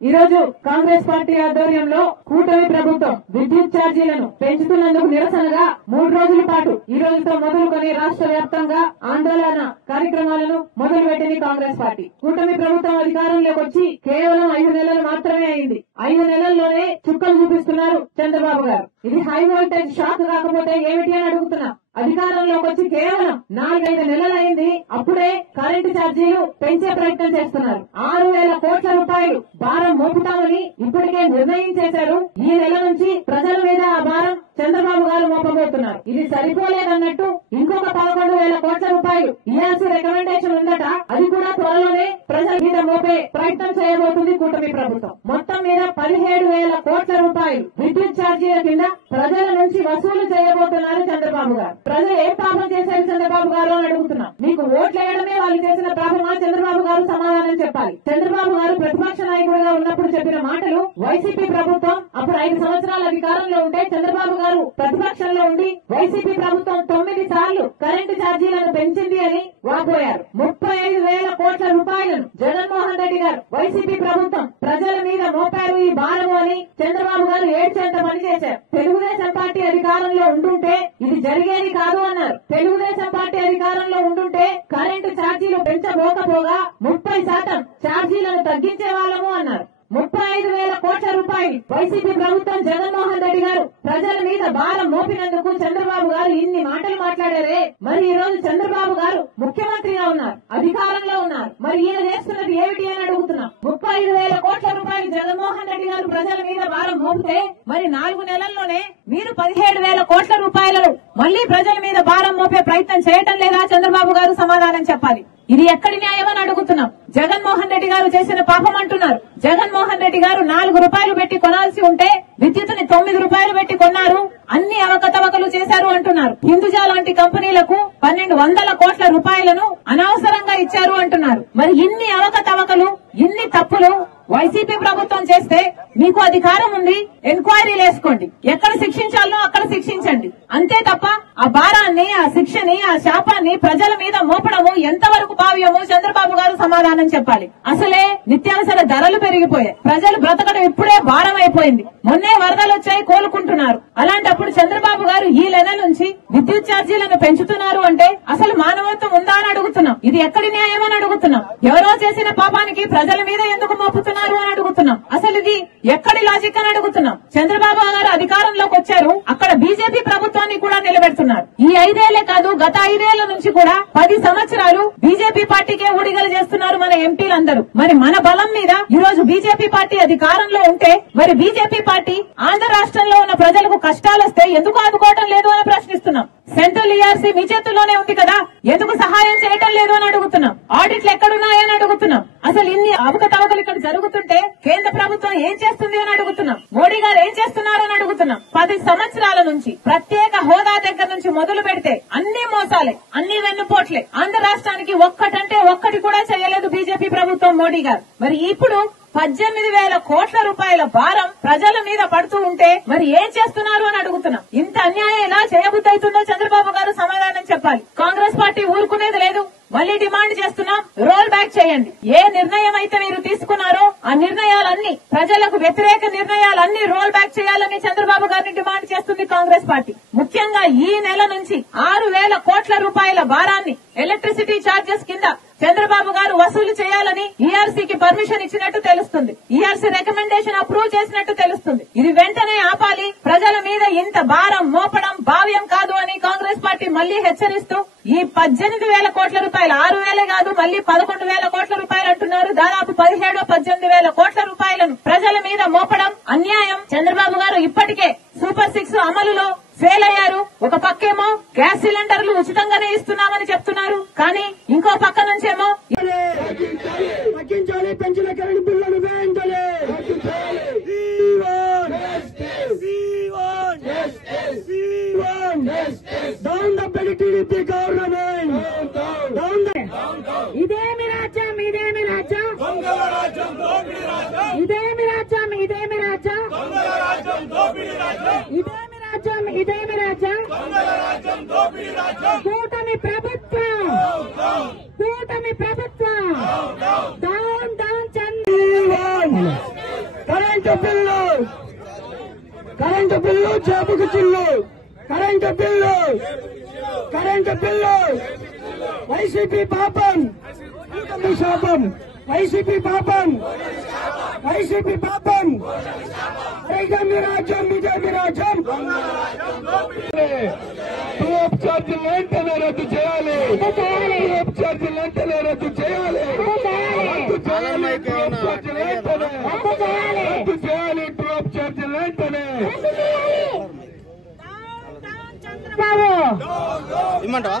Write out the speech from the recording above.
ఈ రోజు కాంగ్రెస్ పార్టీ ఆధ్వర్యంలో కూటమి ప్రభుత్వం విద్యుత్ ఛార్జీలను పెంచుతున్నందుకు నిరసనగా 3 రోజుల పాటు ఈ రోజుతో మొదలుకొని రాష్ట్ర వ్యాప్తంగా ఆందోళన కార్యక్రమాలను మొదలుపెట్టింది కాంగ్రెస్ పార్టీ. కూటమి ప్రభుత్వం అధికారంలోకి వచ్చి కేవలం 5 నెలలు మాత్రమే అయింది. 5 నెలల్లోనే చుక్కలు చూపిస్తున్నారు చంద్రబాబు గారు. ఇది హై వోల్టేజ్ షాక్ కాకపోతే ఏమిటి అని అడుగుతున్నాం. అధికారంలోకి వచ్చి కేవలం 4-5 నెలలైంది, అప్పుడే కరెంటు ఛార్జీలు పెంచే ప్రయత్నం చేస్తున్నారు. 6,000 కోట్ల రూపాయలు భారం మోపుతామని ఇప్పటికే నిర్ణయం చేశారు. ఈ నెల నుంచి ప్రజల మీద ఆ భారం చంద్రబాబు గారు మోపబోతున్నారు. ఇది సరిపోలేదన్నట్టు ఇంకొక 11,000 కోట్ల రూపాయలు ఈఆర్సీ రికమెండేషన్ ఉందట. అది కూడా త్వరలోనే ప్రజల మీద మోపే ప్రయత్నం చేయబోతుంది కూటమి ప్రభుత్వం. మొత్తం మీద 17,000 కోట్ల రూపాయలు విద్యుత్ ఛార్జీల కింద ప్రజల నుంచి వసూలు చేయబోతున్నారు చంద్రబాబు గారు. ప్రజలు ఏం పాపం చేశారు చంద్రబాబు గారు అని అడుగుతున్నాం. మీకు ఓట్లేయడమే వాళ్ళు చేసిన పాపమా? చంద్రబాబు గారు సమాధానం చెప్పాలి. చంద్రబాబు గారు ప్రతిపక్ష నాయకుడిగా ఉన్నప్పుడు చెప్పిన మాటలు వైసీపీ ప్రభుత్వం అప్పుడు 5 సంవత్సరాల అధికారంలో ఉంటే చంద్రబాబు గారు ప్రతిపక్షంలో ఉండి వైసీపీ ప్రభుత్వం 9 సార్లు కరెంటు ఛార్జీలను పెంచింది అని వాపోయారు. 35,000 కోట్ల రూపాయలను జగన్మోహన్ రెడ్డి గారు వైసీపీ ప్రభుత్వం ప్రజల మీద మోపారు ఈ భారము అని చంద్రబాబు గారు ఏడ్చేంత పని చేశారు. తెలుగుదేశం పార్టీ అధికారంలో ఉంటుంటే ఇది జరిగేది కాదు అన్నారు. తెలుగుదేశం పార్టీ అధికారంలో ఉంటుంటే కరెంటు ఛార్జీలు పెంచబోకపోగా 30% ఛార్జీలను తగ్గించే వాళ్ళము అన్నారు. 35,000 కోట్ల రూపాయలు వైసీపీ ప్రభుత్వం జగన్మోహన్ రెడ్డి గారు ప్రజల మీద భారం మోపినందుకు చంద్రబాబు గారు ఇన్ని మాటలు మాట్లాడారే. మరి ఈ రోజు చంద్రబాబు గారు ముఖ్యమంత్రిగా ఉన్నారు, అధికారంలో ఉన్నారు. మరి ఈయన చేస్తున్నది ఏమిటి అని అడుగుతున్నాం. 35,000 కోట్ల రూపాయలు జగన్మోహన్ రెడ్డి గారు ప్రజల మీద భారం మోపితే మరి 4 నెలల్లోనే మీరు 17,000 కోట్ల రూపాయలను మళ్లీ ప్రజల మీద భారం మోపే ప్రయత్నం చేయటం లేదా? చంద్రబాబు గారు సమాధానం చెప్పాలి. ఇది ఎక్కడి న్యాయం అని అడుగుతున్నాం. జగన్మోహన్ రెడ్డి గారు చేసిన పాపం అంటున్నారు. జగన్మోహన్ రెడ్డి గారు 4 రూపాయలు పెట్టి కొనాల్సి ఉంటే విద్యుత్తుని 9 రూపాయలు పెట్టి కొన్నారు. అన్ని అవకతవకలు చేశారు అంటున్నారు. హిందూజా లాంటి కంపెనీలకు 1,200 కోట్ల రూపాయలను అనవసరంగా ఇచ్చారు అంటున్నారు. మరి ఇన్ని అవకతవకలు, ఇన్ని తప్పులు వైసీపీ ప్రభుత్వం చేస్తే మీకు అధికారం ఉంది, ఎంక్వైరీలు వేసుకోండి. ఎక్కడ శిక్షించాలో అక్కడ శిక్షించండి. అంతే తప్ప ఆ భారాన్ని, ఆ శిక్షని, ఆ శాపాన్ని ప్రజల మీద మోపడము ఎంతవరకు భావ్యమో చంద్రబాబు గారు సమాధానం చెప్పాలి. అసలే నిత్యావసర ధరలు పెరిగిపోయాయి. ప్రజలు బ్రతకడం ఇప్పుడే భారం అయిపోయింది. మొన్నే వరదలు వచ్చాయి, కోలుకుంటున్నారు. అలాంటప్పుడు చంద్రబాబు గారు ఈ నెల నుంచి విద్యుత్ ఛార్జీలను పెంచుతున్నారు అంటే అసలు మానవత్వం ఉందా అని అడుగుతున్నాం. ఇది ఎక్కడి న్యాయం అని అడుగుతున్నాం. ఎవరో చేసిన పాపానికి ప్రజల మీద ఎందుకు మోపుతున్నారు అని అడుగుతున్నాం. అసలు ఇది ఎక్కడి లాజిక్ అని అడుగుతున్నాం. చంద్రబాబు గారు అధికారంలోకి వచ్చారు, అక్కడ బీజేపీ ప్రభుత్వాన్ని కూడా నిలబెడుతున్నారు. ఈ 5 ఏళ్లే కాదు, గత 5 ఏళ్ల నుంచి కూడా 10 సంవత్సరాలు బీజేపీ పార్టీకే ఊడిగలు చేస్తున్నారు మన ఎంపీలందరూ. మరి మన బలం మీద ఈ రోజు బీజేపీ పార్టీ అధికారంలో ఉంటే మరి బీజేపీ పార్టీ ఆంధ్ర రాష్ట్రంలో ఉన్న ప్రజలకు కష్టాలు వస్తే ఎందుకు ఆదుకోవటం లేదు అని ప్రశ్నిస్తున్నాం. సెంట్రల్ ఈఆర్సీ మీ చేతుల్లోనే ఉంది కదా, ఎందుకు సహాయం చేయటం లేదు అని అడుగుతున్నాం. ఆడిట్లు ఎక్కడున్నాయని అడుగుతున్నాం. అసలు ఇన్ని అవకతవకలు ఇక్కడ జరుగుతుంటే కేంద్ర ప్రభుత్వం ఏం చేస్తుంది అని అడుగుతున్నాం. మోడీ గారు ఏం చేస్తున్నారని అడుగుతున్నాం. 10 సంవత్సరాల నుంచి ప్రత్యేక హోదా దగ్గర నుంచి మొదలు పెడితే అన్ని మోసాలే, అన్ని వెన్నుపోట్లే. ఆంధ్ర రాష్ట్రానికి ఒక్కటంటే ఒక్కటి కూడా చేయలేదు బీజేపీ ప్రభుత్వం, మోడీ గారు. మరి ఇప్పుడు 18,000 కోట్ల రూపాయల భారం ప్రజల మీద పడుతూ ఉంటే మరి ఏం చేస్తున్నారు అని అడుగుతున్నాం. ఇంత అన్యాయం ఎలా చేయబుద్ధి అవుతుందో చంద్రబాబు గారు సమాధానం చెప్పాలి. కాంగ్రెస్ పార్టీ ఊరుకునేది లేదు. మళ్లీ డిమాండ్ చేస్తున్నాం, రోల్ బ్యాక్ చేయండి. ఏ నిర్ణయం అయితే మీరు తీసుకున్నారో ఆ నిర్ణయాలన్నీ, ప్రజలకు వ్యతిరేక నిర్ణయాలన్నీ రోల్ బ్యాక్ చేయాలని చంద్రబాబు గారిని డిమాండ్ చేస్తుంది కాంగ్రెస్ పార్టీ. ముఖ్యంగా ఈ నెల నుంచి 6,000 కోట్ల రూపాయల భారాన్ని ఎలక్ట్రిసిటీ ఛార్జెస్ కింద చంద్రబాబు గారు వసూలు చేయాలని ఈఆర్సీకి పర్మిషన్ ఇచ్చినట్టు తెలుస్తుంది. ఈఆర్సీ రికమెండేషన్ అప్రూవ్ చేసినట్టు తెలుస్తుంది. ఇది వెంటనే ఆపాలి. ప్రజల మీద ఇంత భారం మోపడం భావ్యం కాదు అని కాంగ్రెస్ పార్టీ మళ్లీ హెచ్చరిస్తూ ఈ 18,000 కోట్ల రూపాయలు, 6,000 కాదు మళ్లీ 11,000 కోట్ల రూపాయలు అంటున్నారు. దాదాపు 17-18,000 కోట్ల రూపాయలను ప్రజల మీద మోపడం అన్యాయం. చంద్రబాబు గారు ఇప్పటికే సూపర్ 6 అమలులో ఫెయిల్ అయ్యారు. ఒక పక్కేమో గ్యాస్ సిలిండర్లు ఉచితంగానే ఇస్తున్నామని చెప్తున్నారు, కానీ ఇంకో పక్క నుంచేమో తగ్గించాలి, పెంచిన కరెంటు బిల్లులు వేయించాలి. Down the bed TDP government, down the. ఇదేమి రాజ్యం, ఇదేమి రాజ్యం, ఇదేమి రాజ్యం, ఇదేమి రాజ్యం, ఇదేమి రాజ్యం, ఇదేమి రాజ్యం. కూటమి ప్రభుత్వం, కూటమి ప్రభుత్వం. Down down Chandrababu. Current bill చేపుకు చిల్లు కరెంటు బిల్లు వైసీపీ పాపం శాపం వైసీపీ పాపం మీ రాజ్యం ఇదే రాజ్యం టూప్ ఛార్జీలు వెంటనే రద్దు చేయాలి టూప్ ఛార్జీలు వెంటనే రద్దు చేయాలి టూప్ ఛార్జీలు వెంటనే ఇమ్మంటావా